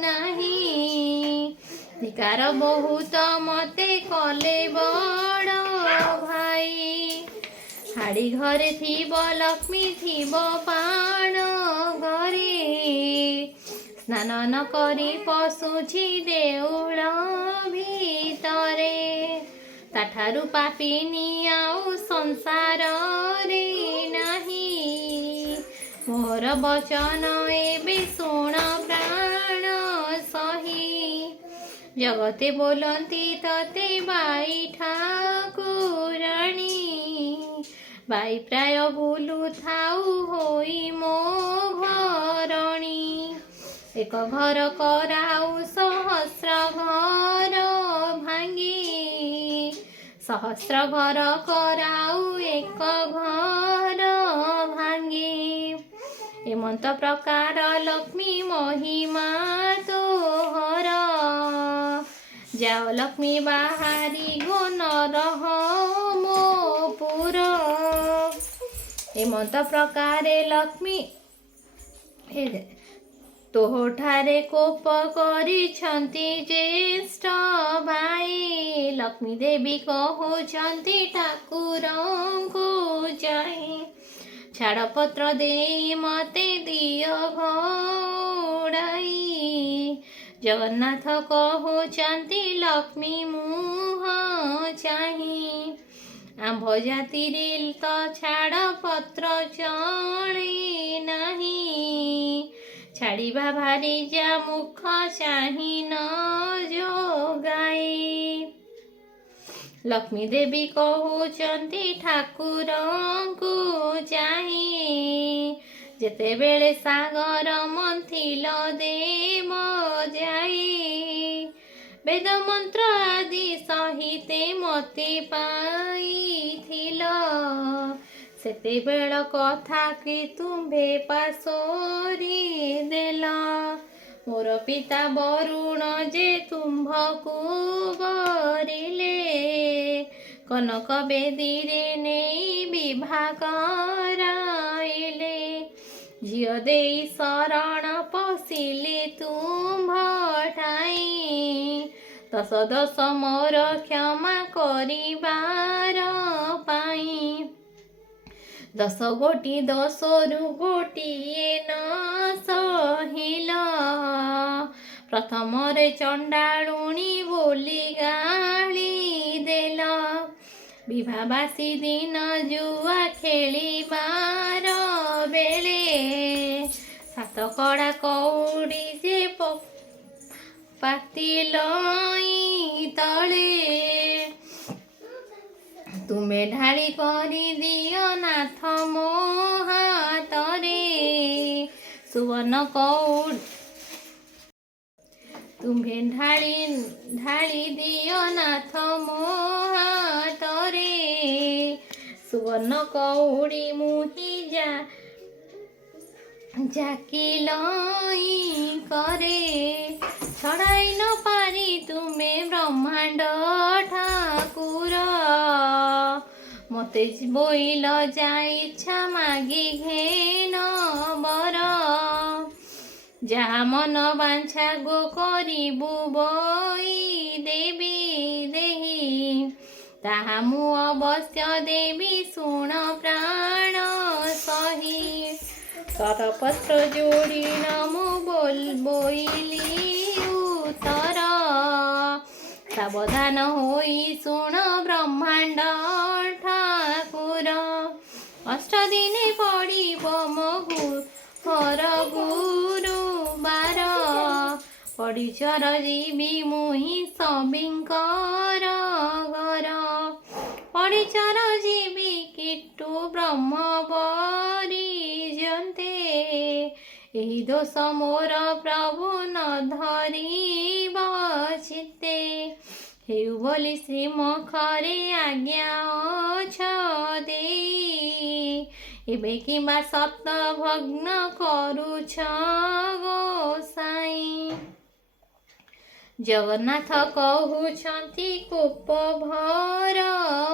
ନାହିଁ। ଧିକାର ବହୁତ ମତେ କଲେ ବଡ଼ ଭାଇ। ହାଡ଼ି ଘରେ ଥିବ ଲକ୍ଷ୍ମୀ ଥିବ ପାଣ ଘରେ। ସ୍ନାନ ନ କରି ପଶୁଛି ଦେଉଳ ଭିତରେ। ତାଠାରୁ ପାପିନୀ ଆଉ ସଂସାରରେ ନାହିଁ। ମୋର ବଚନ ଏବେ ଶୁଣ ପ୍ରାଣ ସହି। ଜଗତେ ବୋଲନ୍ତି ତତେ ବାଇ ଠାକୁରାଣୀ। ବାଇ ପ୍ରାୟ ବୁଲୁଥାଉ ହୋଇ ମୋ ଘରଣୀ। ଏକ ଘର କରାଉ ସହସ୍ର ଘର ଭାଙ୍ଗି। ସହସ୍ର ଘର କରାଉ ଏକ ଘର ଭାଙ୍ଗି। ଏମନ୍ତ ପ୍ରକାର ଲକ୍ଷ୍ମୀ ମହିମା ତୋହର। ଯାଅ ଲକ୍ଷ୍ମୀ ବାହାରି ଗୋ ନରହ ମୋ ପୁର। ଏମନ୍ତ ପ୍ରକାରେ ଲକ୍ଷ୍ମୀ ତୋଠାରେ କୋପ କରିଛନ୍ତି ଜ୍ୟେଷ୍ଠ ଭାଇ। ଲକ୍ଷ୍ମୀ ଦେବୀ କହୁଛନ୍ତି ଠାକୁରଙ୍କୁ ଯାଇ। ଛାଡ଼ପତ୍ର ଦେଇ ମତେ ଦିଅ ଘୋଡ଼ାଇ। ଜଗନ୍ନାଥ କହୁଛନ୍ତି ଲକ୍ଷ୍ମୀ ମୁହଁ ଚାହିଁ। ଆମ୍ଭ ଜାତିରେ ତ ଛାଡ଼ପତ୍ର ଚଳେ ନାହିଁ। ଛାଡ଼ିବା ଭାରି ଯା ମୁଖ ଚାହିଁ ନ ଯୋଗାଇ। ଲକ୍ଷ୍ମୀ ଦେବୀ କହୁଛନ୍ତି ଠାକୁରଙ୍କୁ ଚାହିଁ। ଯେତେବେଳେ ସାଗର ମନ୍ଥିଲ ଦେବ ଯାଇ। ବେଦ ମନ୍ତ୍ର ଆଦି ସହିତେ ମତେ ପାଇଥିଲ। ସେତେବେଳ କଥା କି ତୁମ୍ଭେ ପାସୋରି ଦେଲ। ମୋର ପିତା ବରୁଣ ଯେ ତୁମ୍ଭକୁ ବରିଲେ। କନକ ବେଦୀରେ ନେଇ ବିଭା କରାଇଲେ। ଝିଅ ଦେଇ ଶରଣ ପଶିଲେ ତୁମ୍ଭ ଠାଇ। ଦଶ ଦଶ ମୋର କ୍ଷମା କରିବାର ପାଇଁ। 10 ଗୋଟି ଦଶରୁ ଗୋଟିଏ ନ ସହିଲ। ପ୍ରଥମରେ ଚଣ୍ଡାଳୁଣୀ ବୋଲି ଗାଳି ଦେଲ। ବିଭାବାସୀ ଦିନ ଜୁଆ ଖେଳିବାର ବେଳେ। ସାତକଡ଼ା କଉଡ଼ି ଯେ ପାତିଲଇଁ ତଳେ। ତୁମେ ଢାଳି କରିଦିଅ ନାଥ ମୋ ହାତରେ। ସୁବର୍ଣ୍ଣ କଉଡ଼ି ତୁମ୍ଭେ ଢାଳି ଦିଅ ନାଥ ମୋ ହାତରେ। ସୁବର୍ଣ୍ଣ କଉଡ଼ି ମୁହିଁ ଜାକିଲଇଁ କରେ। ଛଡ଼ାଇ ନ ପାରି ତୁମେ ବ୍ରହ୍ମାଣ୍ଡ ଠାକୁର। ମତେ ବୋଇଲ ଯାଇ ଇଚ୍ଛା ମାଗି ଘେନ ବର। ଯାହା ମନ ବାଞ୍ଛା ଗୋ କରିବୁ ବଇ ଦେବି ଦେହି। ତାହା ମୁଁ ଅବଶ୍ୟ ଦେବି ଶୁଣ ପ୍ରାଣ ସହି। ସରପତ୍ର ଯୋଡ଼ିନ ମୁଁ ବୋଇଲି ଉତ୍ତର। ସାବଧାନ ହୋଇ ଶୁଣ ବ୍ରହ୍ମାଣ୍ଡ ଠାକୁର। 8 ଦିନେ ପଡ଼ିବ ମୋ ଘର ଗୁରୁବାର। ପଡ଼ିଚର ଯିବି ମୁହିଁ ସଭିଙ୍କର ଘର। ପଡ଼ିଚର ଯିବି କୀଟୁ ବ୍ରହ୍ମ ପରିଜନ୍ତେ। ଏହି ଦୋଷ ମୋର ପ୍ରଭୁ ନ ଧରିବ ଚିତ୍ତେ। ହେଉ ବୋଲି ଶ୍ରୀମୁଖରେ ଆଜ୍ଞା ଅଛ ଦେଇ। ଏବେ କିମ୍ବା ସତ ଭଗ୍ନ କରୁଛ ଗୋସାଇଁ। ଜଗନ୍ନାଥ କହୁଛନ୍ତି କୋପ ଭର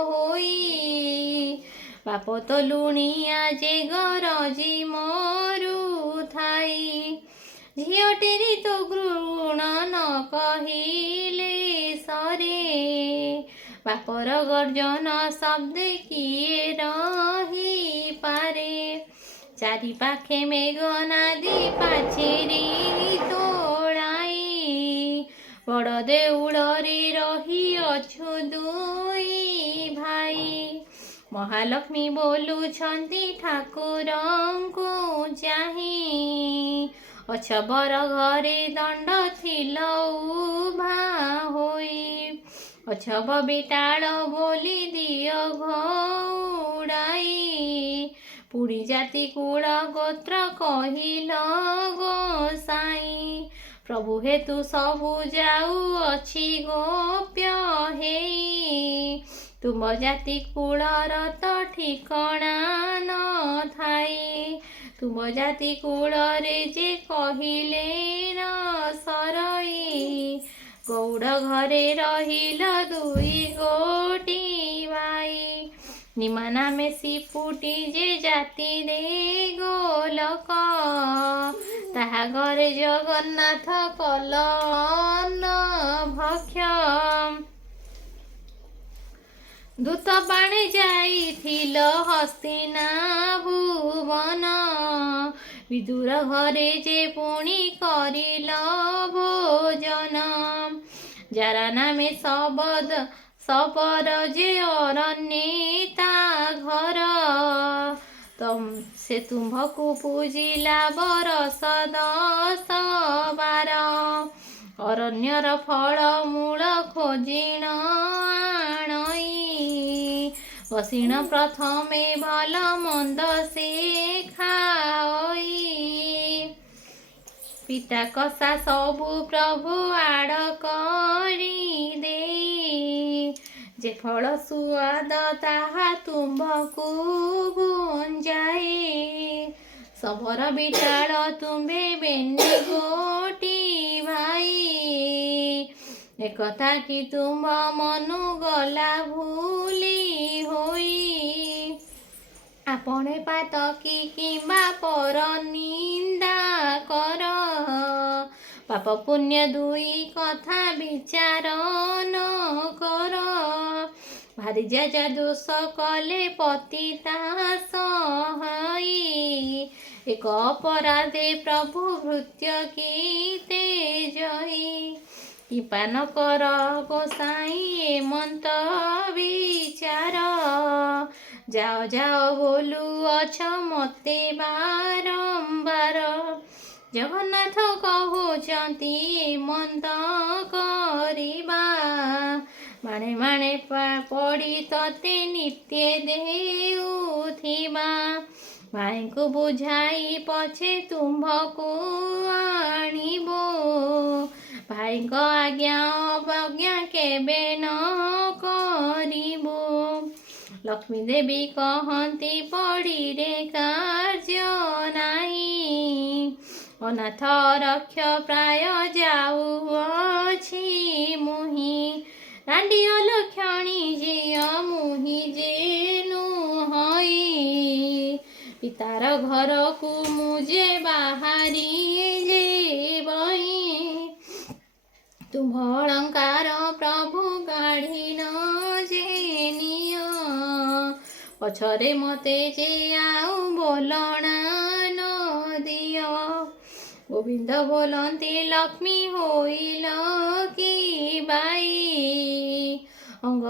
ହୋଇ। ପାପ ତ ଲୁଣିଆ ଯେ ଗରଜି ମରୁଥାଇ। ଝିଅଟିରି ତ ଘୃଣ ନ କହିଲେ ସରେ। ପାପର ଗର୍ଜନ ଶବ୍ଦେ କିଏ ରହିପାରେ। ଚାରି ପାଖେ ମେଘନାଦି ପାଚେରୀ ତୋଳାଇ। ବଡ଼ ଦେଉଳରେ ରହିଅଛୁ ଦୁଇ ଭାଇ। ମହାଲକ୍ଷ୍ମୀ ବୋଲୁଛନ୍ତି ଠାକୁରଙ୍କୁ ଚାହିଁ। ଅଛ ବର ଘରେ ଦଣ୍ଡ ଥିଲ ଉଭା ହୋଇ। ଅଛ ବବିଟାଳ ବୋଲି ଦିଅ ଘଉଡ଼ାଇ। ପୁରୀ ଜାତି କୁଳ ଗୋତ୍ର କହିଲ ଗୋସାଇଁ। ପ୍ରଭୁ ହେତୁ ସବୁ ଯାଉଅଛି ଗୋପ୍ୟ ହେଇ। ତୁମ ଜାତି କୁଳର ତ ଠିକଣା ନଥାଇ। ତୁମ ଜାତି କୁଳରେ ଯେ କହିଲେ ନ ସରଇ। ଗୌଡ଼ ଘରେ ରହିଲ ଦୁଇ ଗୋଟି ଭାଇ। ନିମା ନାମେ ଶିପୁଟି ଯେ ଜାତିରେ ଗୋଲକ। ତାହା ଘରେ ଜଗନ୍ନାଥ କଲ ଅନ୍ନ ଭକ୍ଷ। ଦୂତ ବାଣେ ଯାଇଥିଲ ହସ୍ତିନା ଭୁବନ। ବିଦୁର ଘରେ ଯେ ପୁଣି କରିଲ ଭୋଜନ। ଯାରା ନାମେ ସବର ଯେ ଅରଣ୍ୟେ ତା ଘର। ସେ ତୁମ୍ଭକୁ ପୂଜିଲା ବରଷ 10 ବାର। ଅରଣ୍ୟର ଫଳ ମୂଳ ଖୋଜିଣ ଆଣଇ। ବସିଣ ପ୍ରଥମେ ଭଲ ମନ୍ଦ ସେ ଖାଇ। ପିତା କଷା ସବୁ ପ୍ରଭୁ ଆଡ଼ କରି ଦେଇ। ଯେ ଫଳ ସୁଆଦ ତାହା ତୁମ୍ଭକୁ ଗୁଞ୍ଜାଇ। ସବର ବିଟାଳ ତୁମ୍ଭେ ବେନି ଗୋଟି ଭାଇ। ଏକଥା କି ତୁମ୍ଭ ମନୁ ଗଲା ଭୁଲି ହୋଇ। ଆପଣେ ପାତକି କିମ୍ବା ପର ନିନ୍ଦା କର। ପାପ ପୁଣ୍ୟ ଦୁଇ କଥା ବିଚାର ନ କର। ଭାରି ଯାଜା ଦୋଷ କଲେ ପତିତା ସହାଇ। ଏକ ଅପରାଧେ ପ୍ରଭୁ ଭୃତ୍ୟ କୀତେ ଜହି। କୃପା ନ କର ଗୋସାଇଁ ଏମନ୍ତ ବିଚାର। ଯାଅ ଯାଅ ବୋଲୁଅଛ ମତେ ବାରମ୍ବାର। ଜଗନ୍ନାଥ କହୁଛନ୍ତି ଏମନ୍ତ କରିବା। ମାଣେ ମାଣେ ପଡ଼ି ତତେ ନିତ୍ୟ ଦେଉଥିବା। ଭାଇଙ୍କୁ ବୁଝାଇ ପଛେ ତୁମ୍ଭକୁ ଆଣିବ। ଭାଇଙ୍କ ଆଜ୍ଞା ଅବଜ୍ଞା କେବେ ନ କରିବ। ଲକ୍ଷ୍ମୀ ଦେବୀ କହନ୍ତି ପଡ଼ିରେ କାର୍ଯ୍ୟ ନାହିଁ। ଅନାଥ ରକ୍ଷ ପ୍ରାୟ ଯାଉଅଛି ମୁହିଁ। ରାଣ୍ଡି ଅଲକ୍ଷଣୀ ଝିଅ ମୁହିଁ ଯେ ନୁହଇ। ପିତାର ଘରକୁ ମୁଁ ଯେ ବାହାରି ଯିବଇ। ତୁମ୍ଭ ଅଳଙ୍କାର ପ୍ରଭୁ କାଢ଼ିନ ଯେ ନିଅ। ପଛରେ ମତେ ଯେ ଆଉ ବୋଲଣା ନ ଦିଅ। ଗୋବିନ୍ଦ ବୋଲନ୍ତି ଲକ୍ଷ୍ମୀ ହୋଇଲ କି ବାଇ। ଅଙ୍ଗ